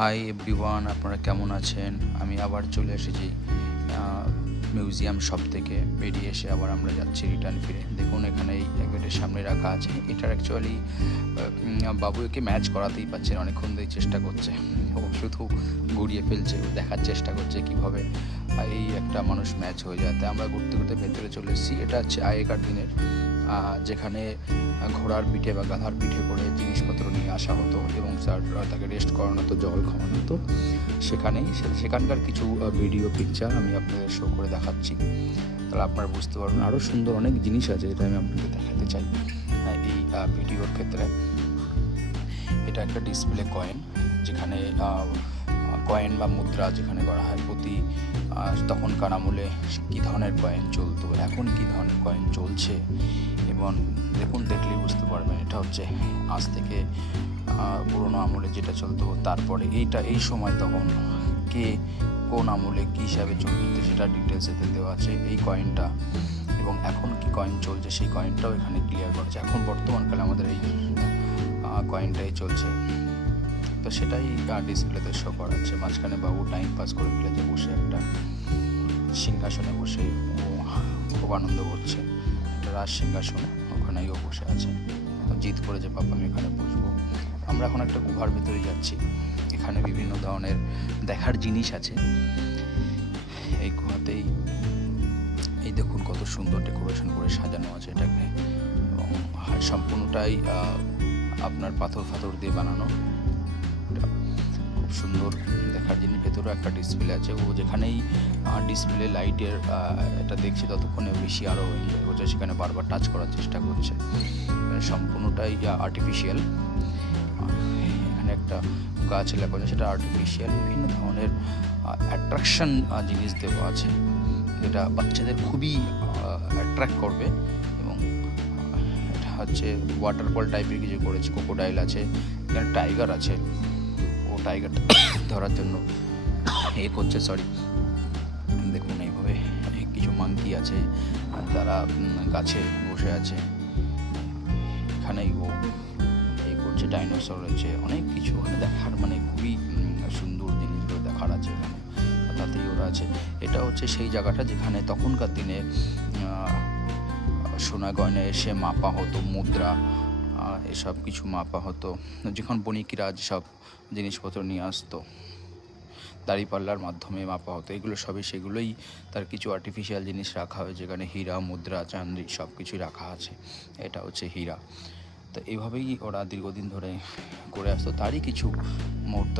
Hi everyone, আপনারা কেমন আছেন? আমি আবার চলে এসেছি মিউজিয়াম শপ থেকে বেরিয়ে এসে আবার আমরা যাচ্ছি রিটার্ন ফিরে। দেখুন এখানে এই গেটের সামনে রাখা আছে। এটার অ্যাকচুয়ালি বাবু একে ম্যাচ করাতেই পারছে না, অনেকক্ষণ ধরেই চেষ্টা করছে। ও শুধু ঘুরিয়ে ফেলছে, ও দেখার চেষ্টা করছে কীভাবে এই একটা মানুষ ম্যাচ হয়ে যায়। তাই আমরা ঘুরতে ঘুরতে ভেতরে চলে এসেছি। এটা হচ্ছে আগেকার দিনের যেখানে ঘোড়ার পিঠে বা গাধার পিঠে করে জিনিসপত্র নিয়ে আসা হতো এবং তাকে রেস্ট করানো হতো, জল খাওয়ানো হতো। সেখানকার কিছু ভিডিও পিকচার আমি আপনাদের শো করে দেখাচ্ছি, তাহলে আপনারা বুঝতে পারবেন। আরও সুন্দর অনেক জিনিস আছে যেটা আমি আপনাদের দেখাতে চাই এই ভিডিওর ক্ষেত্রে। এটা একটা ডিসপ্লে কয়েন, যেখানে কয়েন বা মুদ্রা যেখানে করা হয় প্রতি তখনকার আমলে কী ধরনের কয়েন চলতো, এখন কী ধরনের কয়েন চলছে। এবং দেখুন, দেখলেই বুঝতে পারবেন এটা হচ্ছে আজ থেকে পুরোনো আমলে যেটা চলতো, তারপরে এই সময় তখন কে কোন আমলে কী হিসাবে চলতো সেটা ডিটেলস এতে দেওয়া আছে এই কয়েনটা। এবং এখন কি কয়েন চলছে সেই কয়েনটাও এখানে ক্লিয়ার করেছে। এখন বর্তমানকালে আমাদের এই কয়েনটাই চলছে, তো সেটাই ডিসপ্লেতে শো করাচ্ছে। মাঝখানে বাবু টাইম পাস করে ফেলেছে বসে, একটা সিংহাসনে বসে ও খুব আনন্দ করছে। একটা রাজ সিংহাসন, ওখানেই ও বসে আছে, জিদ করেছে বাবা আমি এখানে বসবো। আমরা এখন একটা গুহার ভেতরে যাচ্ছি। এখানে বিভিন্ন ধরনের দেখার জিনিস আছে এই গুহাতেই। এই দেখুন কত সুন্দর ডেকোরেশন করে সাজানো আছে এটাকে, এবং সম্পূর্ণটাই আপনার পাথর দিয়ে বানানো। খুব সুন্দর দেখার জিনিস। ভেতরে একটা ডিসপ্লে আছে, ও যেখানেই ডিসপ্লে লাইটের এটা দেখছে ততক্ষণে বেশি আরও এনজয় করছে, সেখানে বারবার টাচ করার চেষ্টা করছে। সম্পূর্ণটাই আর্টিফিশিয়াল। এখানে একটা গাছ লেখা আছে, সেটা আর্টিফিশিয়াল। বিভিন্ন ধরনের অ্যাট্রাকশন জিনিস দেওয়া আছে, যেটা বাচ্চাদের খুবই অ্যাট্রাক্ট করবে। এবং এটা হচ্ছে ওয়াটারফল টাইপের কিছু করেছে। ক্রোকোডাইল আছে, এখানে টাইগার আছে, ও টাইগার ধরার জন্য করছে। দেখুন এইভাবে কিছু মাংকি আছে, তারা গাছে বসে আছে। এখানেই ও করছে। ডাইনোসর রয়েছে, অনেক কিছু ওখানে দেখার, খুবই সুন্দর জিনিসগুলো দেখার আছে এখানে, তাতেই ওরা আছে। এটা হচ্ছে সেই জায়গাটা যেখানে তখনকার দিনে সোনা গয়না এসে মাপা হতো, মুদ্রা এসব কিছু মাপা হতো, যখন বণিকেরা যেসব জিনিসপত্র নিয়ে আসতো দাঁড়িপাল্লার মাধ্যমে মাপা হতো। এগুলো সবই সেগুলোই, তার কিছু আর্টিফিশিয়াল জিনিস রাখা হয়, যেখানে হীরা, মুদ্রা, চাঁদি সব কিছুই রাখা আছে। এটা হচ্ছে হীরা। তো এইভাবেই ওরা দীর্ঘদিন ধরে করে আসতো, তারই কিছু মুহূর্ত